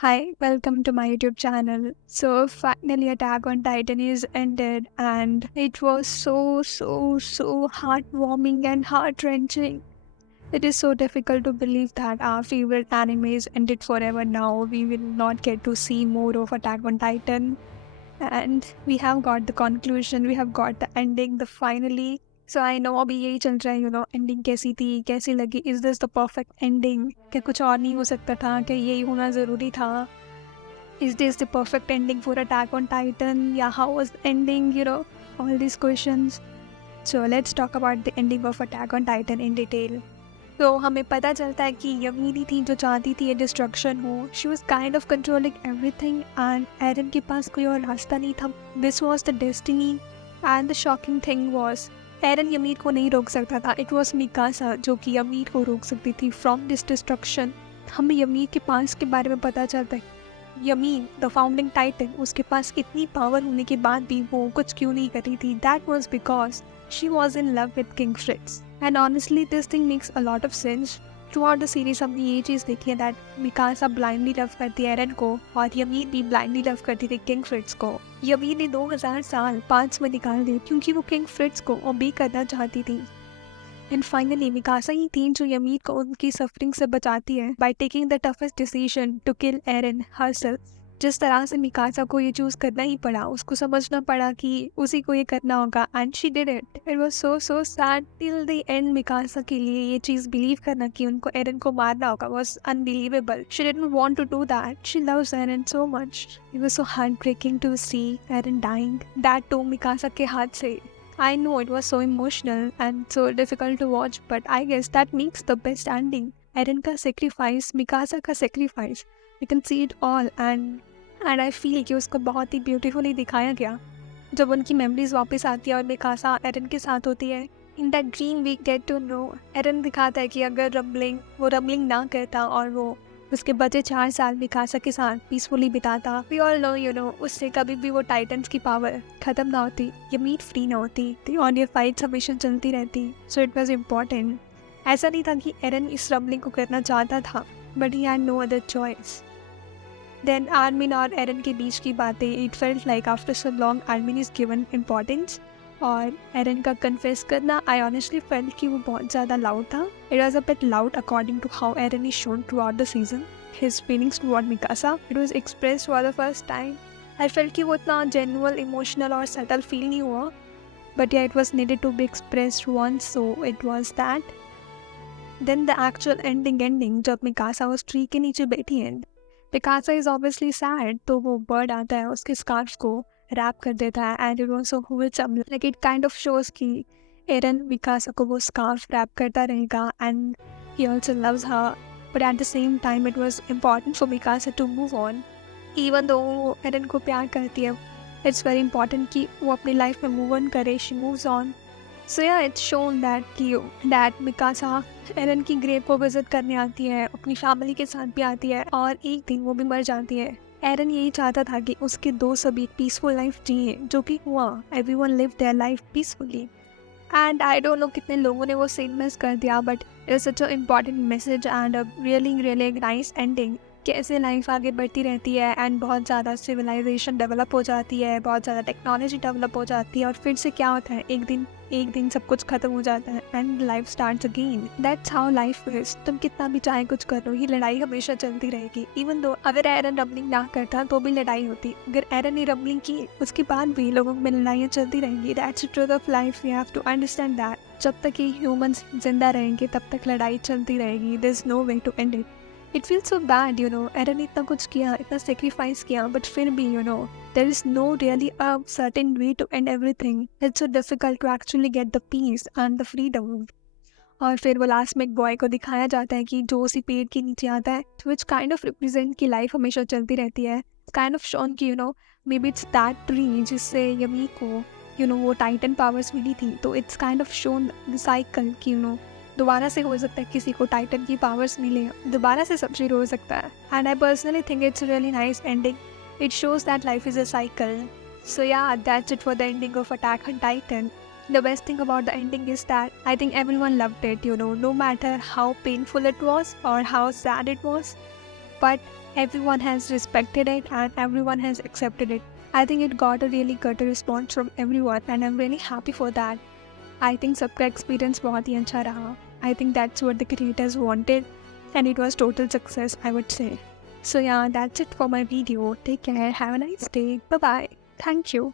Hi, welcome to my YouTube channel. So finally Attack on Titan is ended and it was so heartwarming and heart-wrenching. It is so difficult to believe that our favorite anime is ended forever now. We will not get to see more of Attack on Titan. And we have got the conclusion, we have got the ending, the finally. So I know अभी यही चल रहा है ending कैसी थी, कैसी लगी, is this the perfect ending, क्या कुछ और नहीं हो सकता था, क्या यही होना ज़रूरी था, is this the perfect ending for Attack on Titan? Yeah, how was the ending? All these questions. So let's talk about the ending of Attack on Titan in detail. तो हमें पता चलता है कि यमीनी थी जो चाहती थी ये डिस्ट्रक्शन हो. She was kind of controlling everything and Eren के पास कोई और रास्ता नहीं था. This was the destiny and the shocking thing was Eren Ymir को नहीं रोक सकता था. इट वॉज मिकासा जो कि यमीर को रोक सकती थी फ्रॉम दिस डिस्ट्रक्शन. हमें यमीर के पास के बारे में पता चलता है. यमीन द फाउंडिंग टाइटन, उसके पास इतनी पावर होने के बाद भी वो कुछ क्यों नहीं कर रही थी. That was because she was in love with king Fritz. And honestly this thing makes a lot of sense. Through out the series हमने ये चीज़ देखी है दैट मिकासा ब्लाइंडली लव करती है एरन को और यमीन भी ब्लाइंडली लव करती थी किंग फ्रिट्ज को. यमीन ने 2000 साल 5 में निकाल दिए क्योंकि वो किंग फ्रिट्ज को ओबे करना चाहती थी. एंड फाइनली मिकासा ही थी जो यमीर को उनकी सफरिंग से बचाती है by taking the toughest decision to kill Eren herself. जिस तरह से मिकासा को ये चूज़ करना ही पड़ा, उसको समझना पड़ा कि उसी को ये करना होगा and she did it. It was so sad till the end. Mikasa के लिए ये चीज़ बिलीव करना कि उनको एरन को मारना होगा was unbelievable. She didn't want to do that. She loves Eren so much. It was so heartbreaking to see Eren dying, that too Mikasa के हाथ से. I know it was so emotional and so difficult to watch, but I guess that makes the best ending. Eren का sacrifice, Mikasa का sacrifice, we can see it all and I feel कि उसको बहुत ही beautifully दिखाया गया. जब उनकी memories वापस आती है और मिकासा एरन के साथ होती है, in that dream we get to know. एरन दिखाता है कि अगर वो रम्बलिंग ना करता और वो उसके बचे 4 साल मिकासा के साथ पीसफुली बिताता, वी ऑल नो उससे कभी भी वो टाइटन्स की पावर ख़त्म ना होती, यमीर फ्री ना होती और ये फाइट्स हमेशा चलती रहती. सो इट वॉज इम्पॉर्टेंट. ऐसा नहीं था कि एरन इस रम्बलिंग को करना चाहता था, but he had no other choice. Then Armin और एरन के बीच की बातें, it felt like after so long Armin is given importance. और एरन का कन्फेस करना, आई ऑनेस्टली फेल्ट कि वो बहुत ज़्यादा लाउड था. It was a bit loud according to how Eren is shown throughout the season. His feelings toward Mikasa, it was express for the first time. I felt कि वो इतना genuine, emotional और subtle feel नहीं हुआ, but yeah it was needed to be expressed once, so it was that. Then the actual ending जब Mikasa उस tree के नीचे बैठी है, मिकासा इज ऑब्वियसली सैड, तो वो बर्ड आता है उसके स्कार्फ को रैप कर देता है and it was so wholesome. Like it kind of shows कि एरन मिकासा को वो स्कार्फ रैप करता रहेगा and he also loves her, but at the same time it was important for Mikasa to move on. Even though वो एरन को प्यार करती है, इट्स वेरी इंपॉर्टेंट कि वो अपनी लाइफ में मूव ऑन करे. She moves on. So yeah it's shown that Mikasa Eren की ग्रेव को विजिट करने आती है, अपनी फैमिली के साथ भी आती है और एक दिन वो भी मर जाती है. एरन यही चाहता था कि उसके दो सभी पीसफुल लाइफ जिए, जो कि हुआ. Everyone live their life peacefully and I don't know कितने लोगों ने वो सीन मिस कर दिया, but it is such a important message and a really nice ending. कैसे लाइफ आगे बढ़ती रहती है एंड बहुत ज़्यादा सिविलाइजेशन डेवलप हो जाती है, बहुत ज़्यादा टेक्नोलॉजी डेवलप हो जाती है और फिर से क्या होता है, एक दिन सब कुछ खत्म हो जाता है and life starts again. That's how life is. तुम कितना भी चाहे कुछ करो, ये लड़ाई हमेशा चलती रहेगी. इवन दो अगर एरन रम्बलिंग ना करता तो भी लड़ाई होती. अगर एरन ने रम्बलिंग की उसके बाद भी लोगों में लड़ाइयाँ चलती रहेंगी. That's the truth of life. We have to understand that. जब तक ये ह्यूमंस जिंदा रहेंगे तब तक लड़ाई चलती रहेगी. There is no way to end it. It feels so bad, Eren ने इतना कुछ किया, इतना सेक्रीफाइस किया, बट फिर भी there is no really a certain way to end everything. It's so difficult to actually get the peace and the freedom. और फिर वो लास्ट में एक बॉय को दिखाया जाता है कि जो उसी पेड़ के नीचे आता है, which kind of represent कि लाइफ हमेशा चलती रहती है. Kind of shown कि maybe it's that tree जिससे यमी को वो टाइटन पावर्स मिली थी. तो it's kind of shown the cycle कि दोबारा से हो सकता है किसी को टाइटन की पावर्स मिले, दोबारा से सब शुरू हो सकता है. And I personally think it's really nice ending. It shows that life is a cycle. So yeah that's it for the ending of attack on Titan. The best thing about the ending is that I think everyone loved it, no matter how painful it was or how sad it was. But Everyone has respected it and everyone has accepted it. I think it got a really good response from everyone and I'm really happy for that. I think सबका experience बहुत ही अच्छा रहा. I think that's what the creators wanted and it was total success, I would say. So yeah, that's it for my video. Take care, have a nice day, bye bye. Thank you.